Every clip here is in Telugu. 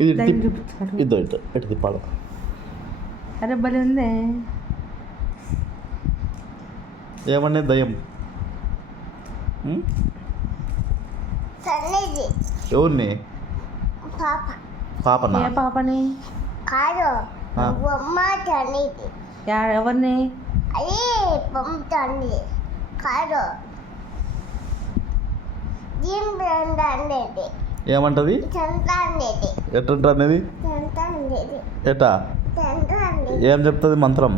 ఇది దయ్యం చూపించారు. ఇదో ఇటు ఇటు తిప్పాలి. అరే భలే ఉందే. ఏమన్నా దయ్యం తల్లిది ఎవరిని? పాప పాపనా? ఏ పాపని? కాదు ఆ. బొమ్మ తల్లిది. ఎవరిని? అది బొమ్మ తల్లి కాదు జీమ్ అనేది ఏమంటది? చెంత అనేది ఎట్ట అనేది? చెంత అనేది ఎటా చెంత అనేది ఏం చెప్తుంది మంత్రం?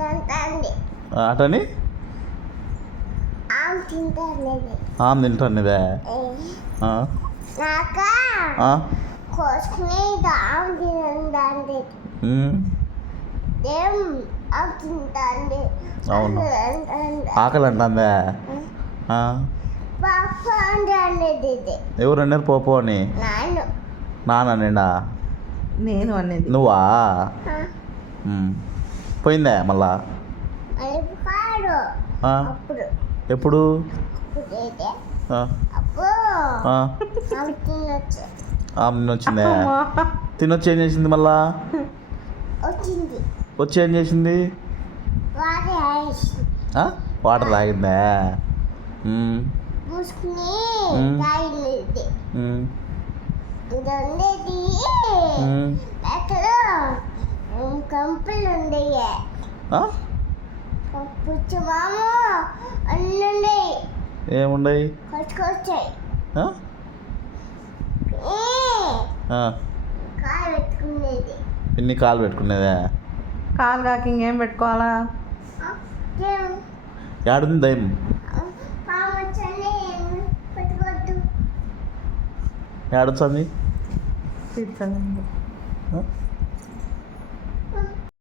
చెంత అనేది అటని ఆమె తింట అనేది ఆమె తింటానిదే. నాక కోసుకుని ఆమె తినండి ఏం ఆమె తింటాండి. అవును. ఆకలి అంటుందే. పాప అనేది ఇది ఎవరు అన్నారు పోపో అని? నాన్న నాన్న నిండా నేను అనేది. నువ్వా? పోయిందే మళ్ళా? అది కాదు ఆ, అప్పుడు ఎప్పుడు? అప్పుడు అయితే ఆ, అప్పుడు ఆ, ఆమె తినొచ్చు ఆమె నిన్న వచ్చిందే. అమ్మా. తినొచ్చి ఏం చేసింది మళ్ళా? వచ్చింది వచ్చి ఏం చేసింది? వాటి ఐస్ వాటర్ తాగిందే. పూసుకుని మ్మ్. తాగినది ఉమ్, ఇది ఉండేది అక్కడ కంపులు ఉండేవి ఆ? పుచ్చమాము అన్నీ ఏముండయి? కొట్టుకొచ్చాయి ఆ? ఆ, కాలు పెట్టుకునేది ఇన్ని కాలు పెట్టుకునేదే. కాలు కాక ఇంకేం పెట్టుకోవాలా? ఏడుంది దయ్యం? పాము వచ్చని పెట్టుకోవద్దు ఏడొచ్చింది? తీర్చండి. ఆ?